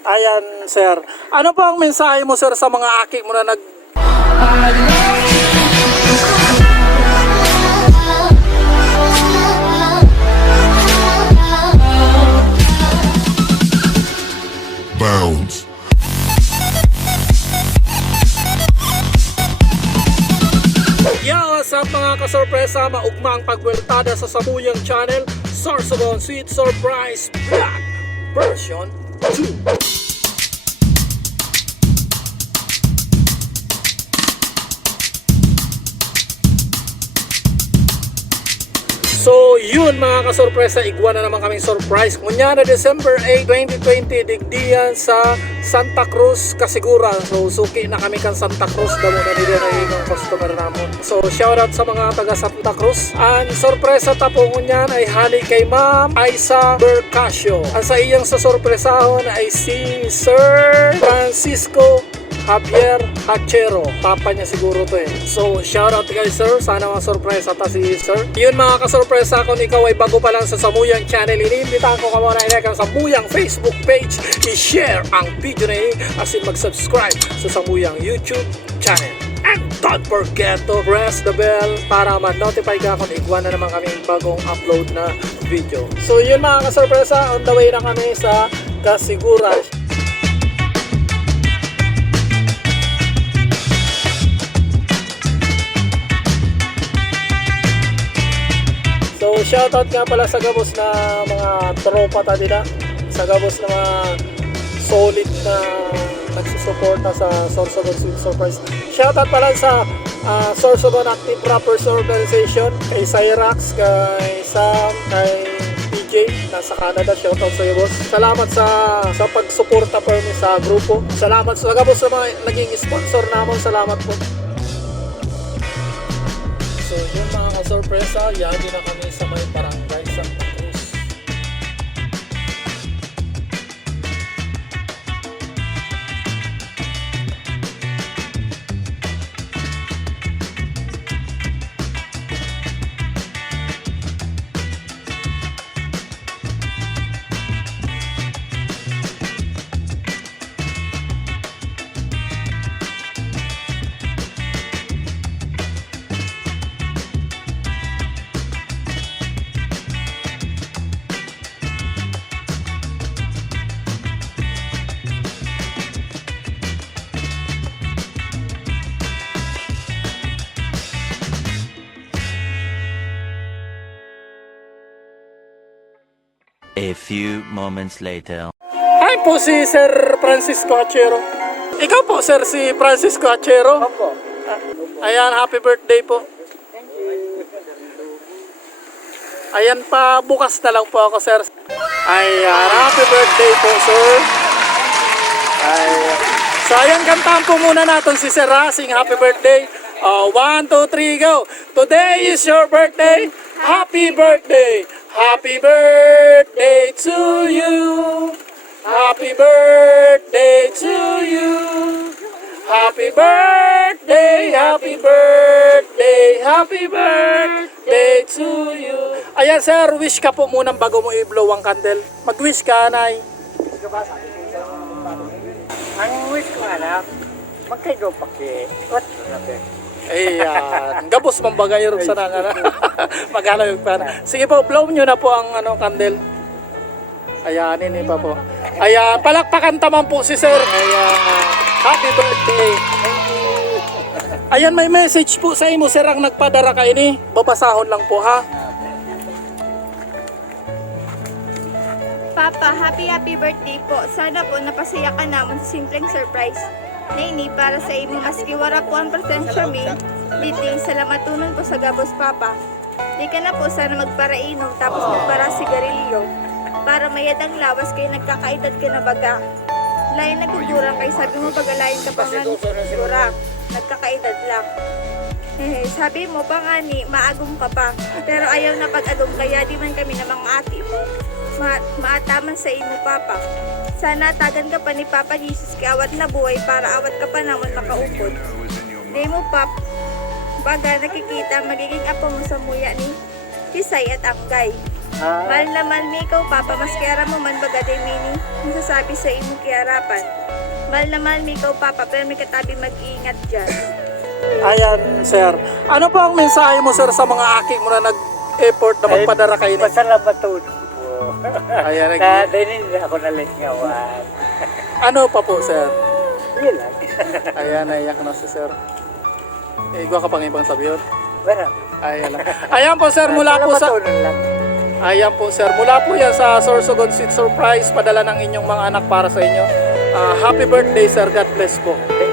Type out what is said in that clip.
Ayan, sir. Ano po ang mensahe mo, sir, sa mga aki mo na Bounds. Yo, sa mga kasorpresa, maugma ang pagweltada sa Samuyang Channel, Sorsogon Sweet Surprise Vlog Version 2. So yun mga kasorpresa, igwa na naman kaming surprise. Ngunya na December 8, 2020, digdiyan sa Santa Cruz, Kasiguran. So suki na kami kan Santa Cruz, damo na nila na yung customer namon. So shoutout sa mga taga Santa Cruz. Ang sorpresa tapong ngunyan ay hali kay Ma'am Aiza Bercasio. Ang sa iyang sa sorpresahon ay si Sir Francisco Javier Hachero. Papa niya siguro to eh. So, shoutout kay sir. Sana ma-surpresa ta si sir. Yun mga ka-surpresa, kung ikaw ay bago pa lang sa Samuyang Channel, iniimbitahan ko ka muna ilike ang Samuyang Facebook page. I-share ang video na yun as in mag-subscribe sa Samuyang YouTube channel. And don't forget to press the bell para ma-notify ka kung igwa na naman kaming bagong upload na video. So, yun mga ka-surpresa, on the way na kami sa Kasiguran. So shoutout nga pala sa gabos na mga tropa ta nila, sa gabos na mga solid na nagsusuporta sa Sorsogon Sweet Surprise. Shoutout pala sa Sorsogon Active Rappers Organization, kay Cyrax, kay Sam, kay PJ, nasa Canada. Shoutout sa iyo boss. Salamat sa pagsuporta per sa grupo. Salamat sa gabos sa mga naging sponsor namon. Salamat po. So yun mga ka-sorpresa, yagi na kami sa may barangay Santa Cruz. A few moments later. Hi po si Sir Francisco Hachero. Ikaw po sir si Francisco Hachero? Opo. Ayan, happy birthday po. Ayan pa, bukas na lang po ako sir. Ayan, happy birthday po sir. Ayan. So ayan, kantahan po muna natin si Sir Rasing happy birthday. 1, 2, 3, go! Today is your birthday. Happy birthday. Happy birthday to you. Happy birthday to you. Happy birthday, happy birthday, happy birthday to you. Ayan sir, wish ka po muna bago mo i-blow ang candle. Mag-wish ka, Nay. Ang wish ko anak, magkaigo pa ki. What? Ayan, gabos mambagay rin sa nangana. Maghala yung pan. Sige po, blow nyo na po ang candle. Ayan, ini pa po. Ayan, palakpakan taman po si sir. Ayan, happy birthday. Ayan, may message po sa imo sir ang nagpadara ka ini. Babasahon lang po ha. Papa, happy birthday po. Sana po napasaya ka naman sa simpleng surprise. Naini, para sa imo maski wara po ang presensya mi, diting salamatunon po sa gabos Papa. Di ka na po sana magparainom tapos magpara sigarilyo para mayadang lawas kay nagkakaedad ka na baga. Lain nagugurang kay sabi mo pagalayin ka pa nga gura, nagkakaedad lang. Sabi mo pa nga ni, maagong ka pa. Pero ayaw na pag-agong kaya di man kami na mga ati mo. Maataman sa imo Papa. Sana tagan ka pa ni Papa Jesus kay awat na buhay para awat ka pa naman makaupod. Di mo Pap, baga nakikita magiging apo mo sa muya ni Kisay at Anggay. Mahal na mahal mi ikaw, Papa, mas kiyara mo man baga day mini. Ang sasabi sa imo kiyarapan. Mahal na mahal mi ikaw, Papa, pero may katabi mag-iingat dyan. Ayan, sir. Ano po ang mensahe mo, sir, sa mga aki mo na nag-effort na magpadara kayo? Masalamat po. Ayan, Na dinin ako nalingawan. ano pa po, sir? Yun lang. Ayan, naiyak na si sir. Igwa ka pang ibang sabiyon? Wala. Ayan lang. Ayan po, sir, mula po sa... Salamat lang. Ayan po, sir. Mula po yan sa Sorsogon Sweet Surprise. Padala ng inyong mga anak para sa inyo. Happy birthday, sir. God bless po. Thank